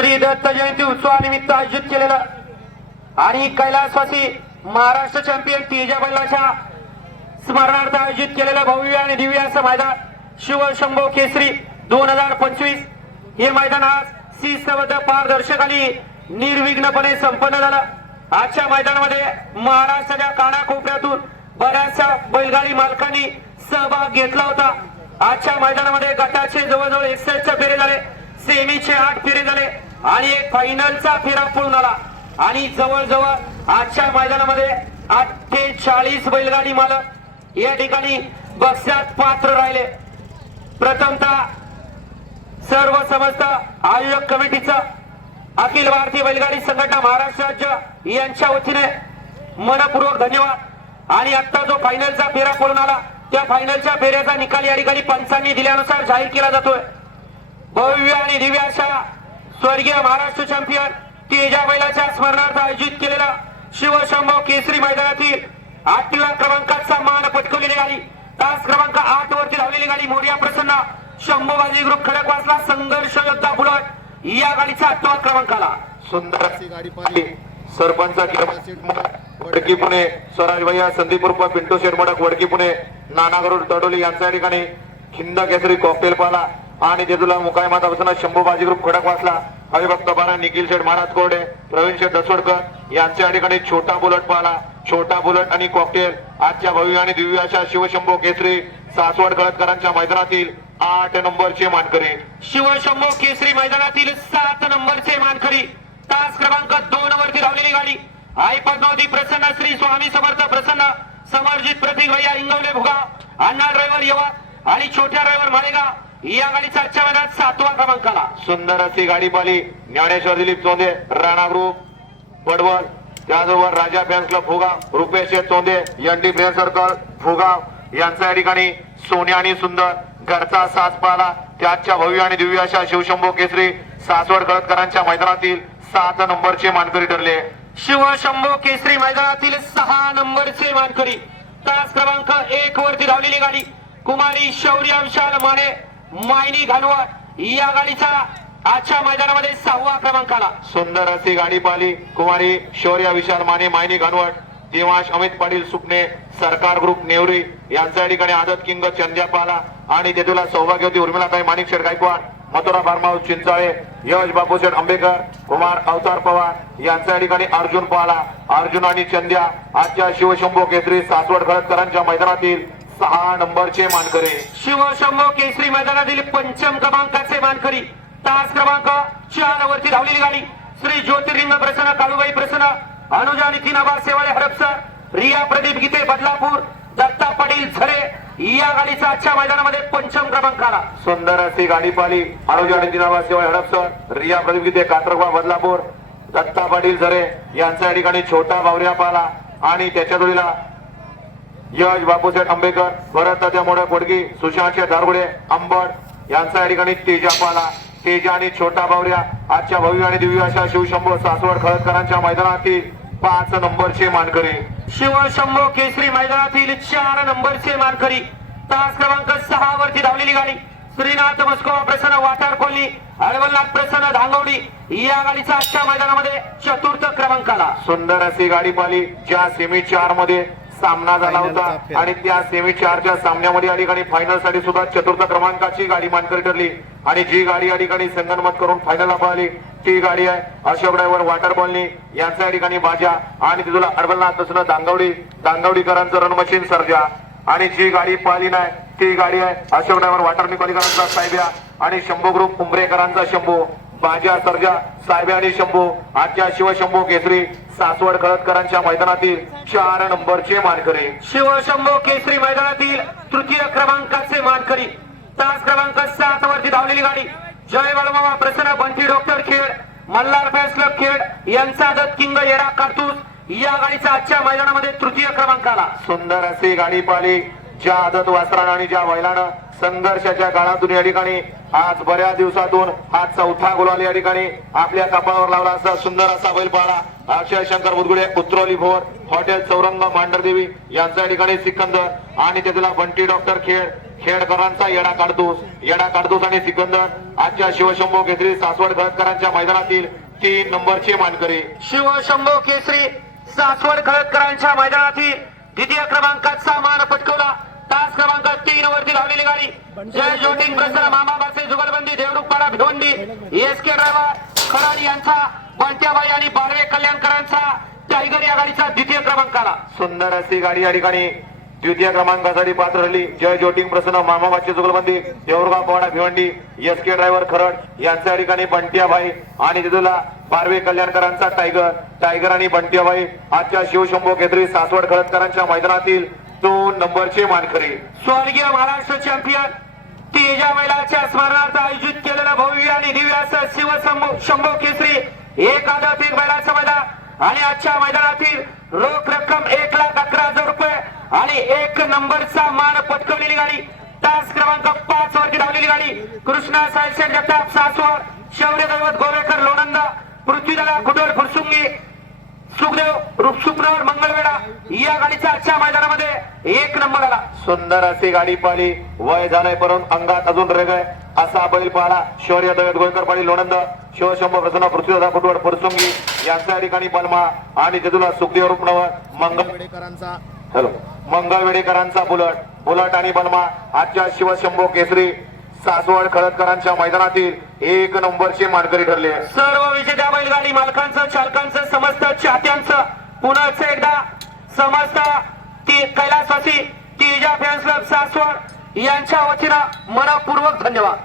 श्री दत्त जयंती उत्सवानिमित्त आयोजित केलेलं आणि कैलासवासी महाराष्ट्र चॅम्पियन तेजा बैलाच्या स्मरणार्थ आयोजित केलेलं भव्य आणि दिव्य असं मैदान शिव शंभो केसरी दोन हजार पंचवीस हे मैदान आज शिस्तबद्ध पारदर्शक आणि निर्विघ्नपणे संपन्न झालं. आजच्या मैदानामध्ये महाराष्ट्राच्या कानाकोपऱ्यातून बऱ्याचशा बैलगाडी मालकांनी सहभाग घेतला होता. आजच्या मैदानामध्ये गटाचे जवळजवळ एकसष्ट फेरे झाले. सेमीचे आठ फेरे झाले. आणि एक फायनलचा फेरा पूर्ण आला आणि जवळजवळ आजच्या मैदानामध्ये अठ्ठेचाळीस बैलगाडी मालक या ठिकाणी बक्षात पात्र राहिले. प्रथमतः सर्व समस्त आयोजक कमिटीचं अखिल भारतीय बैलगाडी संघटना महाराष्ट्र राज्य यांच्या वतीने मनपूर्वक धन्यवाद. आणि आता जो फायनलचा फेरा पूर्ण आला त्या फायनलच्या फेऱ्याचा निकाल या ठिकाणी पंचांनी दिल्यानुसार जाहीर केला जातोय. भव्य आणि दिव्य अशा स्वर्गीय महाराष्ट्र चॅम्पियन तेजा बैलाच्या स्मरणार्थ आयोजित केलेला शिवशंभव केसरी मैदानातील आठव्या क्रमांकाचा मान पटकवलेली गाडी. तास क्रमांक आठ वरती धावलेली गाडी मोर्या प्रसन्न. शंभूबाजी ग्रुप खडकवासला संघर्ष योद्धा बुलट. या गाडीचा आठवा क्रमांकाला. सुंदर अशी गाडी पाहिली. सरपंच वडकी पुणे स्वराज भैया संदीप उर्फ पिंटू शेरमडक वडकी पुणे नानागरुड तडोली यांच्या या ठिकाणी खिंद केसरी कॉकटेल पाला आणि तेजुला मुकाय माता बसना शंभू बाजी ग्रुप खडक वाचला हरिभक्त बारा निखिल शेठ महाराज कोरडे प्रवीण शेठ दसोडकर यांच्या या ठिकाणी छोटा बुलट पाहला. छोटा बुलट आणि कॉकटेल आजच्या भव्य आणि दिव्य अशा शिवशंभो केसरी सासवड गळतकरांच्या मैदानातील आठ नंबरचे मानकरी. शिवशंभो केसरी मैदानातील सात नंबरचे मानकरी. तास क्रमांक दोन वरती धावलेली गाडी. आई पद्मावती प्रसन्न श्री स्वामी समर्थ प्रसन्न समर्जित प्रतीक भैया इंगवले भुगा अण्णा ड्रायव्हर येवा आणि छोट्या ड्रायव्हर मालेगाव. या गाडीचा आजच्या मैदानात सातवा क्रमांकाला. सुंदर अशी गाडी पाली ज्ञानेश्वर दिलीप चोंदे राणा ग्रुप पडवळ. त्याचबरोबर Raja fans club Phugaon Rupesh Chonde ND friend circle Phugaon यांच्या या ठिकाणी सोन्या आणि सुंदर घरचा साथ पाला त्याच्या भव्य आणि दिव्य अशा शिवशंभो केसरी सासवड गळतकरांच्या मैदानातील सात नंबरचे मानकरी ठरले. शिवशंभो केसरी मैदानातील सहा नंबरचे मानकरी. तास क्रमांक एक वरती धावलेली गाडी. कुमारी शौर्य विशाल माने मायनी घालवत या गाडीचा आजच्या मैदानामध्ये सहावा क्रमांकाला. सुंदर अशी गाडी पाली कुमारी शौर्य विशाल माने मायनी घालवट दिवाश अमित पाटील सुपणे सरकार ग्रुप नेवरी यांच्या ठिकाणी आदत किंग चंद्या पाला आणि सौभाग्य होती. उर्मिलाताई माणिक शेठ गायकवाड मथुरा फार्म हाऊस चिंचाळे यश बापूशेठ आंबेकर कुमार अवतार पवार यांच्या ठिकाणी अर्जुन पाला अर्जुन आणि चंद्या. आजच्या शिवशंभू केसरी सासवड खडकरांच्या मैदानातील सहा नंबरचे मानकरी. शिवशंभो केसरी मैदानातील पंचम क्रमांकाचे मानकरी. तास क्रमांक चार वरती धावलेली गाडी. श्री ज्योतिर्लिंग प्रसन्न काळूबाई प्रसन्न अनुजा नितीन आबा सेवाळे हडपसर रिया प्रदीप गीते बदलापूर दत्ता पाटील झरे या गाडीचा आजच्या मैदानामध्ये पंचम क्रमांकाला सुंदर अशी गाडी पाली अनुजा आणि दिनाबा शिवाय हडपसर रिया प्रदीप गीते कात्रगवा बदलापूर दत्ता पाटील झरे यांच्या ठिकाणी छोटा बावऱ्या पाला आणि त्याच्या जोडीला यश बापूशेठ आंबेकर भरत तात्या मोडक वडगी सुशांत धारगुडे अंबड यांच्या या ठिकाणी तेजा पाला. तेजा आणि छोटा बावऱ्या आजच्या भव्य आणि दिव्य अशा शिवशंभो सासवड खळदकरांच्या मैदानातील पाच नंबरचे मानकरी. शिवशंभो केसरी मैदानातील चार नंबरचे मानकरी. तास क्रमांक सहा वरती धावलेली गाडी. श्रीनाथ मस्कोवा प्रसन्न वाटार कोहली हळवलनाथ प्रसन्न धांगवडी. या गाडीचा आजच्या मैदानामध्ये चतुर्थ क्रमांकाला. सुंदर अशी गाडी पाली ज्या सेमी चारमध्ये सामना झाला होता. आणि त्या सेमी चारच्या सामन्यामध्ये या ठिकाणी फायनलसाठी सुद्धा चतुर्थ क्रमांकाची गाडी मानकरी ठरली. आणि जी गाडी या ठिकाणी संगनमत करून फायनलला पळाली ती गाडी आहे अशोक ड्रायव्हर वॉटर बॉलनी यांच्या या ठिकाणी बाजा. आणि तिथूला अडबलनाथ तसं दांगवडी दांगवडीकरांचं रन मशीन सर्जा. आणि जी गाडी पाहिली नाही ती गाडी आहे अशोक ड्रायव्हर वॉटर निकोलीकरांचा साहेब्या. आणि शंभू ग्रुप उंबरेकरांचा शंभू. बाजा सर्जा साहेब आणि शंभू आजच्या शिवशंभू केसरी सासवड खळदकरांच्या मैदानातील चार नंबरचे मानकरी. शिवशंभो केसरी मैदानातील तृतीय क्रमांकाचे मानकरी. तास क्रमांक सात वरती धावलेली गाडी. जय बाळमामा प्रसन्न Bunty doctor Khed Malhar fans club Khed यांचा दत्त किंग येरा कारतूस या गाडीचा आजच्या मैदानामध्ये तृतीय क्रमांकाला. सुंदर अशी गाडी पाहिली. ज्या आदत वासरानं आणि ज्या बैलानं संघर्षाच्या काळातून या ठिकाणी आज बऱ्याच दिवसातून हा चौथा गुलाल या ठिकाणी आपल्या कपाळावर लावला असा सुंदर असा बैल पाळा अक्षय शंकर बुदगुडे उत्रवली भोर हॉटेल चौरंग मांडरदेवी यांच्या या ठिकाणी सिकंदर आणि त्याला बंटी डॉक्टर खेळ खेडकरांचा येडा काढतोस येडा काढतोस आणि सिकंदर. आजच्या शिवशंभो केसरी सासवड खळदकरांच्या मैदानातील तीन नंबरचे मानकरी. शिवशंभो केसरी सासवड खळदकरांच्या मैदानातील द्वितीय क्रमांकाचा मान पटकवला. तास क्रमांक तीन वरती धावलेली गाडी. जय ज्योतिंग प्रसन्न मामा बासे जुगलबंदी Devrukhpada Bhiwandi S K driver Kharadi यांचा बंट्याबाई आणि बारवे कल्याणकरांचा टायगर या गाडीचा द्वितीय क्रमांकाला सुंदर अशी गाडी या ठिकाणी द्वितीय क्रमांकासाठी पात्र ठरली. जय ज्योतिंग प्रसन्न मामाबाची जुगलबंदी Devargaon Pawada Bhiwandi S K driver Kharad यांच्या ठिकाणी बंटियाबाई आणि तिथला बारवे कल्याणकरांचा टायगर. टायगर आणि बंटियाबाई आजच्या शिवशंभो केत्री सासवड खळदकरांच्या मैदानातील दोन नंबरचे मानकरी. स्वर्गीय महाराष्ट्र चॅम्पियन तेजा मैलाच्या स्मरणार्थ आयोजित केलेला भव्य आणि दिव्य असं शिवशंभो शंभो केसरी एक आदत मैदान आणि आजच्या मैदानातील रोख रक्कम एक लाख अकरा हजार रुपये आणि एक नंबरचा मान पटकवलेली गाडी. तास क्रमांक पाच वरती धावलेली गाडी. कृष्णा सायसेट जगताप सासवड शौर्य दैवत गोवेकर लोणंदा पृथ्वीदादा कुडोल फुरसुंगी सुखदेव सुप्रवर मंगळवेढा या गाडीचा आजच्या मैदानामध्ये एक नंबर आला. सुंदर अशी गाडी पाहिली. वय झालंय परंतु अंगात अजून रेग आहे. असा बैल पाहिला. शौर्य दवेत गोयकर पाडी लोणंद. शिवशंभ प्रसन्न पृथ्वीदादा फुटवड फुरसुंगी. यांच्या ठिकाणी बलमा आणि जदुला सुखदेव रुपनवर मंगळ वेडेकरांचा हॅलो. मंगळवेडेकरांचा बुलट. बुलट आणि बलमा आजच्या शिवशंभो केसरी सासवड खळदकरांच्या मैदानातील एक नंबरचे मानकरी ठरले. सर्व विजेत्या बैलगाडी मालकांचं चालकांचं समस्त चाहत्यांचं पुन्हा एकदा समस्त ती कैलासवासी तिजा फॅन्स क्लब सासवड यांच्या वतीनं मनपूर्वक धन्यवाद.